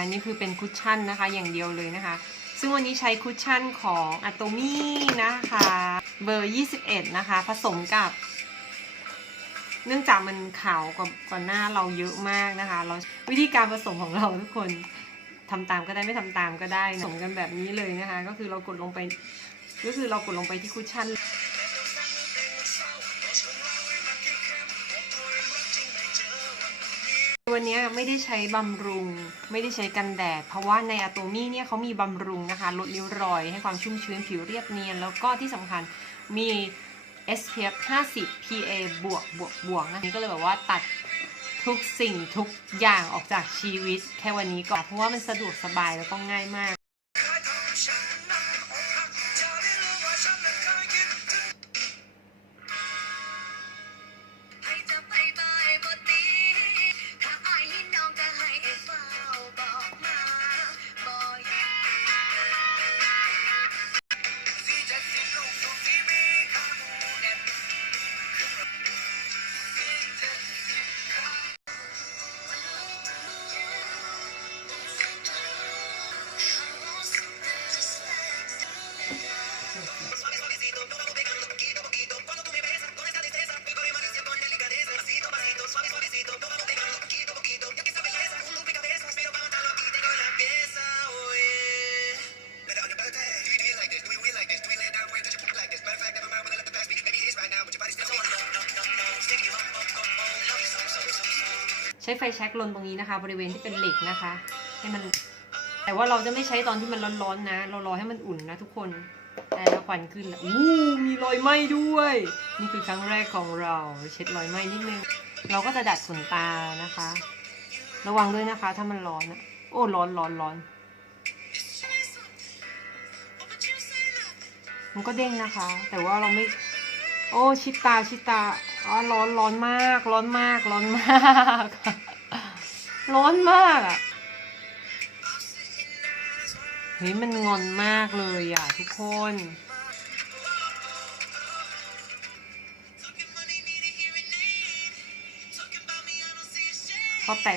อันนี้คือเป็นคุชชั่นนะคะอย่างเดียวเลยนะคะ ซึ่งวันนี้ใช้คุชชั่นของ a t o m y นะคะเบอร์ 21 นะคะ ผสมกับ เนื่องจากมันขาวกว่ากว่าหน้าเราเยอะมากนะคะ เราวิธีการผสมของเราทุกคนทำตามก็ได้ไม่ทำตามก็ได้นะผสมกันแบบนี้เลยนะคะ ก็คือเรากดลงไป ก็คือเรากดลงไปที่คุชชั่น วันนี้ไม่ได้ใช้บำรุง ไม่ได้ใช้กันแดด เพราะว่าในอะโตมี่เนี่ยเขามีบำรุงนะคะ ลดริ้วรอย ให้ความชุ่มชื้นผิวเรียบเนียน แล้วก็ที่สำคัญมี SPF 50 PA บวกบวกบวกนะนี่ก็เลยแบบว่าตัดทุกสิ่งทุกอย่างออกจากชีวิต แค่วันนี้ก่อนเพราะว่ามันสะดวกสบายแล้วก็ง่ายมาก ช้ไฟแช็กลนตรงนี้นะคะ บริเวณที่เป็นเหล็กนะคะ ให้มัน แต่ว่าเราจะไม่ใช้ตอนที่มันร้อนๆนะ เรารอให้มันอุ่นนะทุกคนแต่ล้วควันขึ้นแล้วอู้มีรอยไหม้ด้วย นี่คือครั้งแรกของเราเช็ดรอยไหม้นิดนึงเราก็จะดัดขนตานะคะ ระวังด้วยนะคะ ถ้ามันร้อนนะโอ้ร้อนร้อนร้อนมันก็เด้งนะคะ แต่ว่าเราไม่ โอ้ชิดตาชิดตา อ๋อร้อนร้อนมาก ร้อนมาก ร้อนมาก ร้อนมากอะเฮ้ยมันงอนมากเลยอะทุกคนพอแต่